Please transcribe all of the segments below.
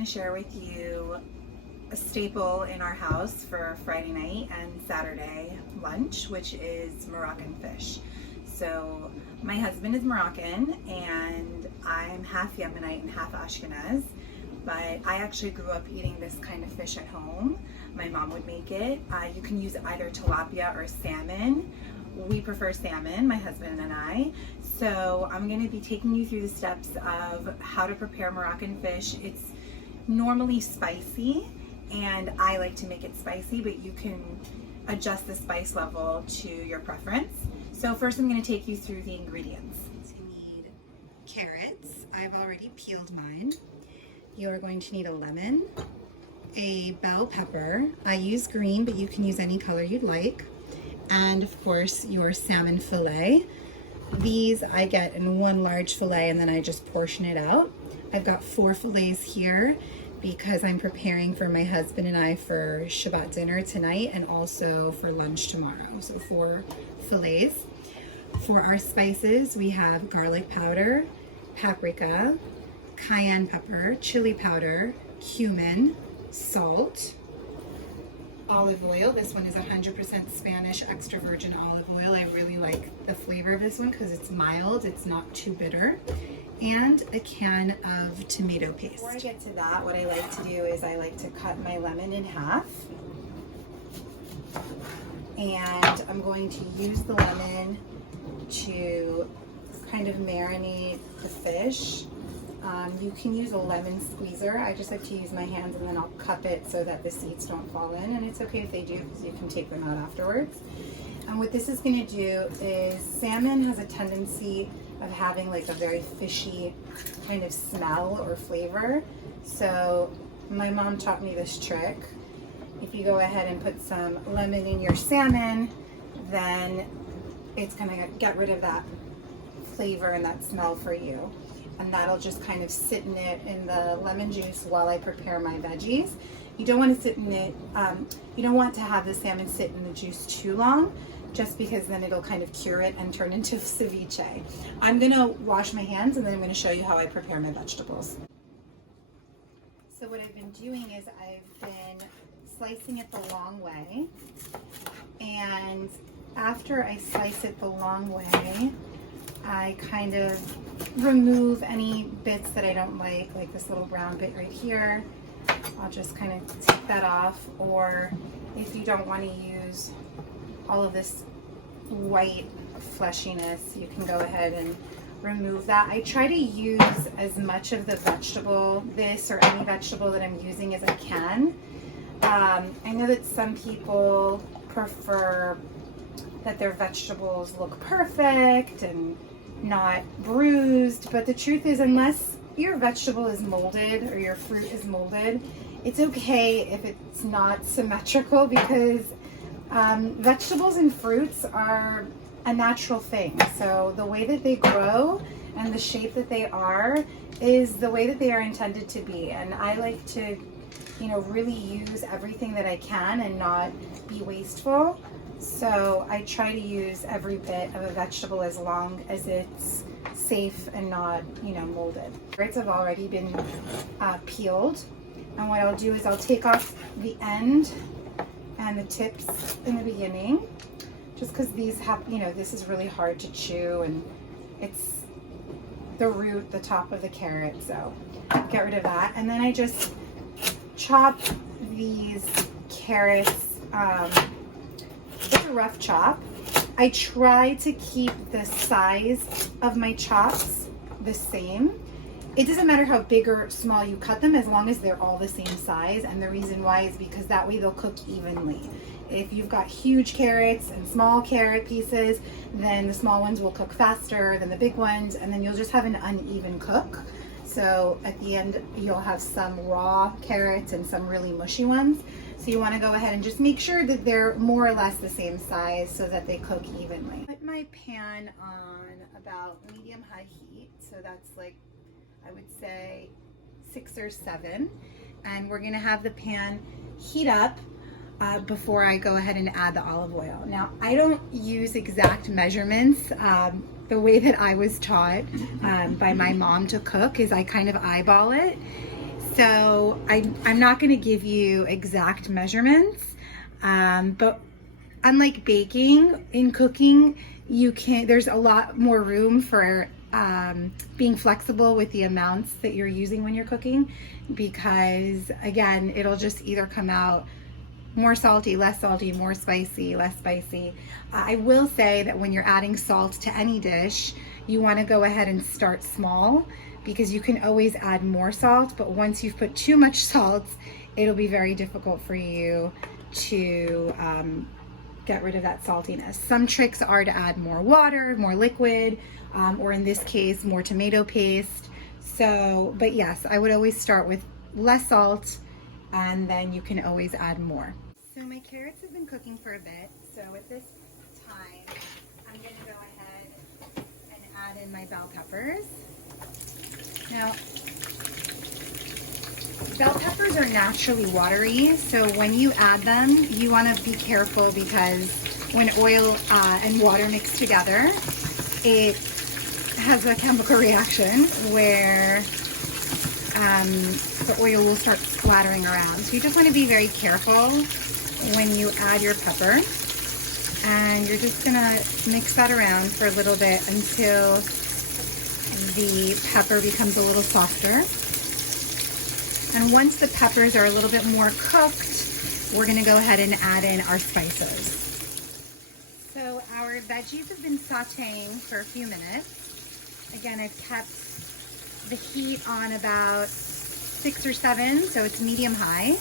going to share with you a staple in our house for Friday night and Saturday lunch, which is Moroccan fish. So my husband is Moroccan and I'm half Yemenite and half Ashkenaz, but I actually grew up eating this kind of fish at home. My mom would make it. You can use either tilapia or salmon. We prefer salmon, my husband and I. So I'm going to be taking you through the steps of how to prepare Moroccan fish. It's normally spicy and I like to make it spicy, but you can adjust the spice level to your preference. So first I'm going to take you through the ingredients. You need carrots. I've already peeled mine. You're going to need a lemon, a bell pepper. I use green, but you can use any color you'd like. And of course your salmon fillet. These I get in one large fillet and then I just portion it out. I've got 4 fillets here because I'm preparing for my husband and I for Shabbat dinner tonight and also for lunch tomorrow. So 4 fillets. For our spices, we have garlic powder, paprika, cayenne pepper, chili powder, cumin, salt, olive oil. This one is 100% Spanish extra virgin olive oil. I really like the flavor of this one because it's mild, it's not too bitter. And a can of tomato paste. Before I get to that, what I like to do is I like to cut my lemon in half. And I'm going to use the lemon to kind of marinate the fish. You can use a lemon squeezer. I just like to use my hands and then I'll cup it so that the seeds don't fall in, and it's okay if they do because you can take them out afterwards. And what this is going to do is salmon has a tendency of having like a very fishy kind of smell or flavor. So my mom taught me this trick. If you go ahead and put some lemon in your salmon, then it's going to get rid of that flavor and that smell for you. And that'll just kind of sit in it in the lemon juice while I prepare my veggies. You don't want to sit in it, you don't want to have the salmon sit in the juice too long, just because then it'll kind of cure it and turn into ceviche. I'm gonna wash my hands and then I'm gonna show you how I prepare my vegetables. So what I've been doing is I've been slicing it the long way, and after I slice it the long way, I kind of remove any bits that I don't like this little brown bit right here. I'll just kind of take that off, or if you don't want to use all of this white fleshiness, you can go ahead and remove that. I try to use as much of the vegetable, this or any vegetable that I'm using, as I can. I know that some people prefer that their vegetables look perfect and not bruised, but the truth is, unless your vegetable is molded or your fruit is molded, it's okay if it's not symmetrical, because vegetables and fruits are a natural thing. So the way that they grow and the shape that they are is the way that they are intended to be. And I like to, really use everything that I can and not be wasteful. So I try to use every bit of a vegetable as long as it's safe and not, molded. Carrots have already been peeled. And what I'll do is I'll take off the end and the tips in the beginning, just because these have, this is really hard to chew, and it's the root, the top of the carrot, so get rid of that. And then I just chop these carrots, it's a rough chop. I try to keep the size of my chops the same. It doesn't matter how big or small you cut them, as long as they're all the same size. And the reason why is because that way they'll cook evenly. If you've got huge carrots and small carrot pieces, then the small ones will cook faster than the big ones, and then you'll just have an uneven cook. So at the end, you'll have some raw carrots and some really mushy ones. So you want to go ahead and just make sure that they're more or less the same size so that they cook evenly. Put my pan on about medium-high heat, so that's like, I would say 6 or 7, and we're going to have the pan heat up before I go ahead and add the olive oil. Now, I don't use exact measurements. The way that I was taught by my mom to cook is I kind of eyeball it. So I'm not going to give you exact measurements, but unlike baking, in cooking, there's a lot more room for being flexible with the amounts that you're using when you're cooking, because again, it'll just either come out more salty, less salty, more spicy, less spicy. I will say that when you're adding salt to any dish, you want to go ahead and start small, because you can always add more salt, but once you've put too much salt, it'll be very difficult for you to get rid of that saltiness. Some tricks are to add more water, more liquid, or in this case, more tomato paste. So, but yes, I would always start with less salt, and then you can always add more. So my carrots have been cooking for a bit, so at this time, I'm gonna go ahead and add in my bell peppers. Now, bell peppers are naturally watery, so when you add them, you want to be careful, because when oil and water mix together, it has a chemical reaction where the oil will start splattering around. So you just want to be very careful when you add your pepper, and you're just going to mix that around for a little bit until the pepper becomes a little softer. And once the peppers are a little bit more cooked, we're gonna go ahead and add in our spices. So our veggies have been sauteing for a few minutes. Again, I've kept the heat on about 6 or 7, so it's medium high.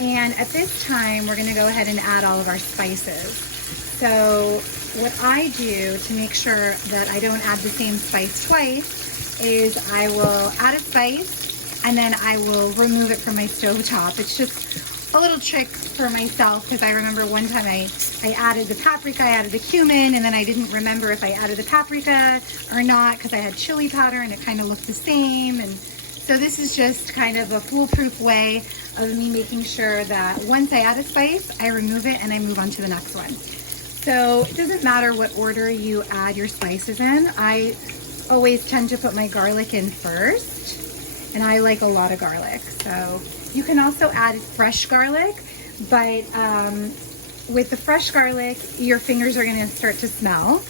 And at this time, we're gonna go ahead and add all of our spices. So what I do to make sure that I don't add the same spice twice is I will add a spice and then I will remove it from my stove top. It's just a little trick for myself, because I remember one time I added the paprika, I added the cumin, and then I didn't remember if I added the paprika or not, because I had chili powder and it kind of looked the same. And so this is just kind of a foolproof way of me making sure that once I add a spice, I remove it and I move on to the next one. So it doesn't matter what order you add your spices in. I always tend to put my garlic in first, and I like a lot of garlic. So you can also add fresh garlic, but with the fresh garlic, your fingers are gonna start to smell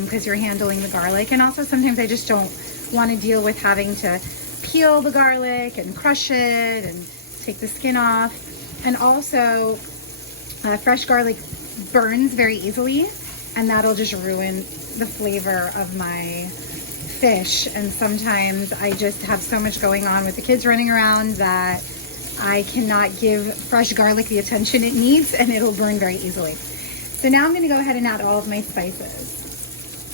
because you're handling the garlic. And also sometimes I just don't wanna deal with having to peel the garlic and crush it and take the skin off. And also fresh garlic burns very easily, and that'll just ruin the flavor of my fish. And sometimes I just have so much going on with the kids running around that I cannot give fresh garlic the attention it needs, and it'll burn very easily. So now I'm going to go ahead and add all of my spices.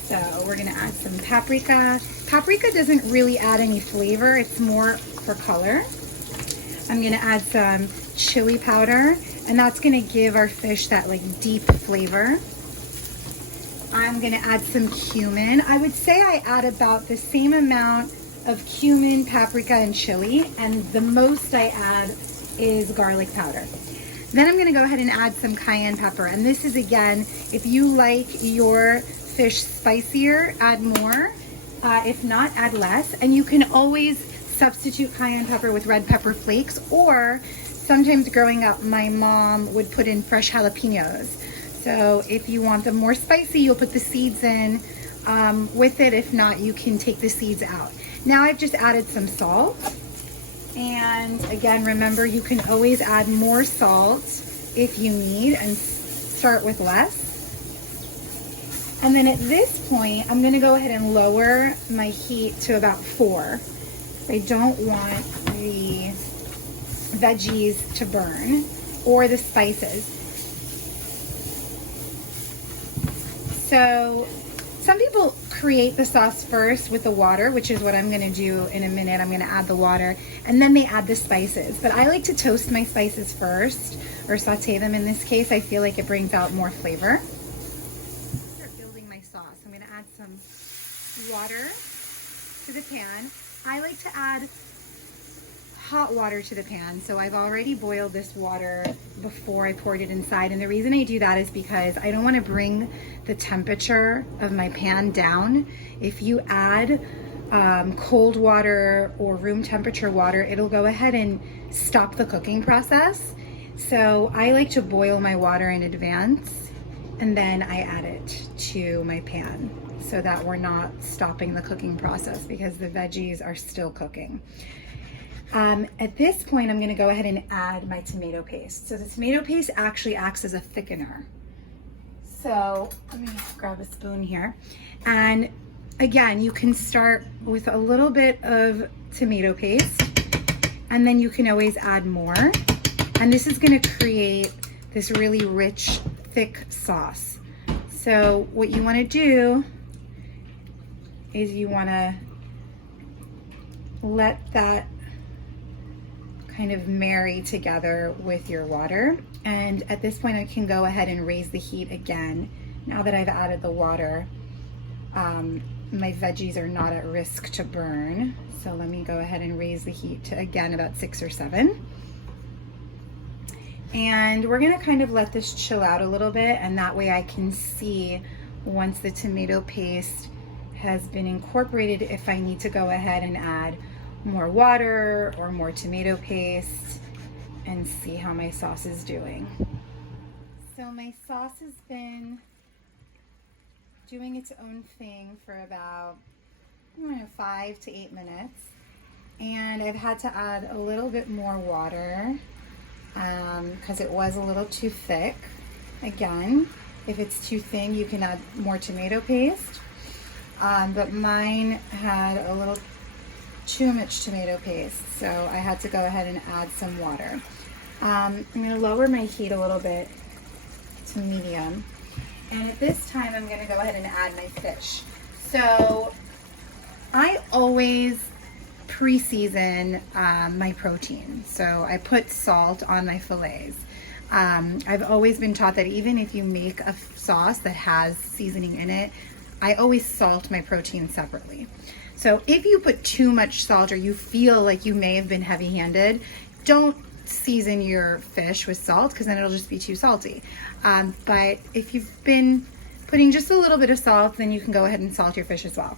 So we're going to add some paprika. Paprika doesn't really add any flavor, it's more for color. I'm going to add some chili powder, and that's going to give our fish that like deep flavor. I'm going to add some cumin. I would say I add about the same amount of cumin, paprika, and chili, and the most I add is garlic powder. Then I'm going to go ahead and add some cayenne pepper, and this is, again, if you like your fish spicier, add more. If not, add less. And you can always substitute cayenne pepper with red pepper flakes, or sometimes growing up, my mom would put in fresh jalapenos. So if you want them more spicy, you'll put the seeds in with it. If not, you can take the seeds out. Now I've just added some salt. And again, remember, you can always add more salt if you need, and start with less. And then at this point, I'm gonna go ahead and lower my heat to about 4. I don't want the veggies to burn, or the spices. So some people create the sauce first with the water, which is what I'm gonna do in a minute. I'm gonna add the water and then they add the spices. But I like to toast my spices first, or saute them in this case. I feel like it brings out more flavor. Start building my sauce. I'm gonna add some water to the pan. I like to add hot water to the pan, so I've already boiled this water before I poured it inside. And the reason I do that is because I don't want to bring the temperature of my pan down. If you add cold water or room temperature water, it'll go ahead and stop the cooking process. So I like to boil my water in advance and then I add it to my pan so that we're not stopping the cooking process because the veggies are still cooking. At this point, I'm going to go ahead and add my tomato paste. So the tomato paste actually acts as a thickener. So let me grab a spoon here. And again, you can start with a little bit of tomato paste and then you can always add more. And this is going to create this really rich, thick sauce. So what you want to do is you want to let that kind of marry together with your water. And at this point I can go ahead and raise the heat again. Now that I've added the water, my veggies are not at risk to burn. So let me go ahead and raise the heat to, again, about 6 or 7. And we're gonna kind of let this chill out a little bit, and that way I can see once the tomato paste has been incorporated if I need to go ahead and add more water or more tomato paste and see how my sauce is doing. So my sauce has been doing its own thing for about 5 to 8 minutes, and I've had to add a little bit more water because it was a little too thick. Again, if it's too thin, you can add more tomato paste, but mine had a little too much tomato paste, so I had to go ahead and add some water. I'm going to lower my heat a little bit to medium, and at this time I'm going to go ahead and add my fish. So I always pre-season my protein, so I put salt on my fillets. I've always been taught that even if you make a sauce that has seasoning in it, I always salt my protein separately. So if you put too much salt or you feel like you may have been heavy-handed, don't season your fish with salt because then it'll just be too salty. But if you've been putting just a little bit of salt, then you can go ahead and salt your fish as well.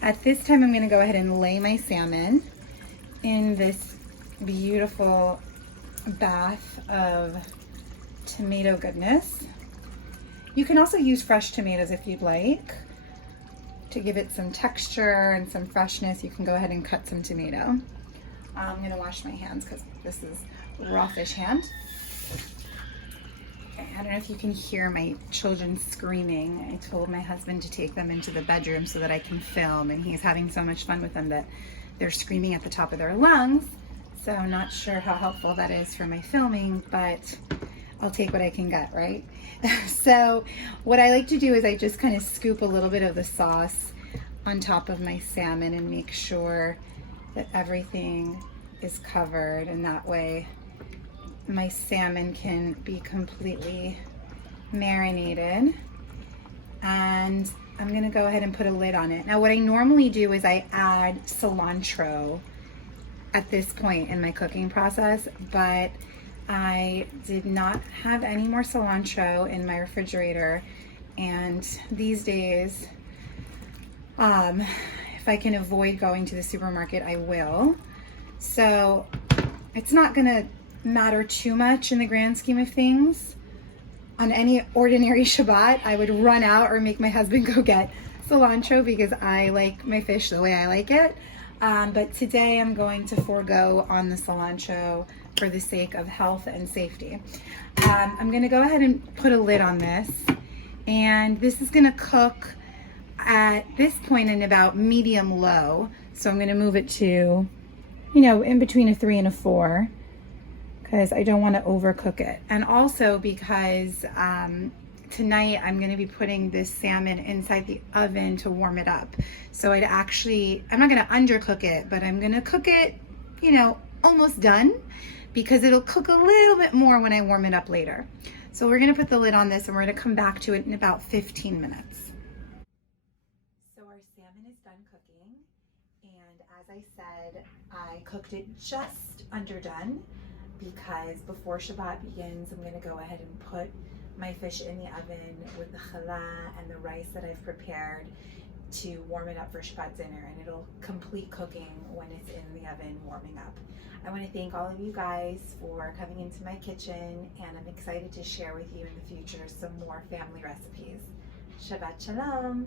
At this time, I'm going to go ahead and lay my salmon in this beautiful bath of tomato goodness. You can also use fresh tomatoes if you'd like to give it some texture and some freshness. You can go ahead and cut some tomato. I'm going to wash my hands because this is raw fish hand. I don't know if you can hear my children screaming. I told my husband to take them into the bedroom so that I can film, and he's having so much fun with them that they're screaming at the top of their lungs. So I'm not sure how helpful that is for my filming, but I'll take what I can get, right? So what I like to do is I just kind of scoop a little bit of the sauce on top of my salmon and make sure that everything is covered, and that way my salmon can be completely marinated. And I'm gonna go ahead and put a lid on it. Now what I normally do is I add cilantro at this point in my cooking process, but I did not have any more cilantro in my refrigerator, and these days if I can avoid going to the supermarket, I will. So it's not gonna matter too much in the grand scheme of things. On any ordinary Shabbat, I would run out or make my husband go get cilantro because I like my fish the way I like it. But today I'm going to forego on the cilantro for the sake of health and safety. I'm gonna go ahead and put a lid on this, and this is gonna cook at this point in about medium low. So I'm gonna move it to, in between a 3 and a 4. Because I don't want to overcook it. And also because tonight I'm going to be putting this salmon inside the oven to warm it up. So I'm not going to undercook it, but I'm going to cook it, almost done, because it'll cook a little bit more when I warm it up later. So we're going to put the lid on this and we're going to come back to it in about 15 minutes. So our salmon is done cooking. And as I said, I cooked it just underdone, because before Shabbat begins, I'm going to go ahead and put my fish in the oven with the challah and the rice that I've prepared to warm it up for Shabbat dinner, and it'll complete cooking when it's in the oven warming up. I want to thank all of you guys for coming into my kitchen, and I'm excited to share with you in the future some more family recipes. Shabbat Shalom!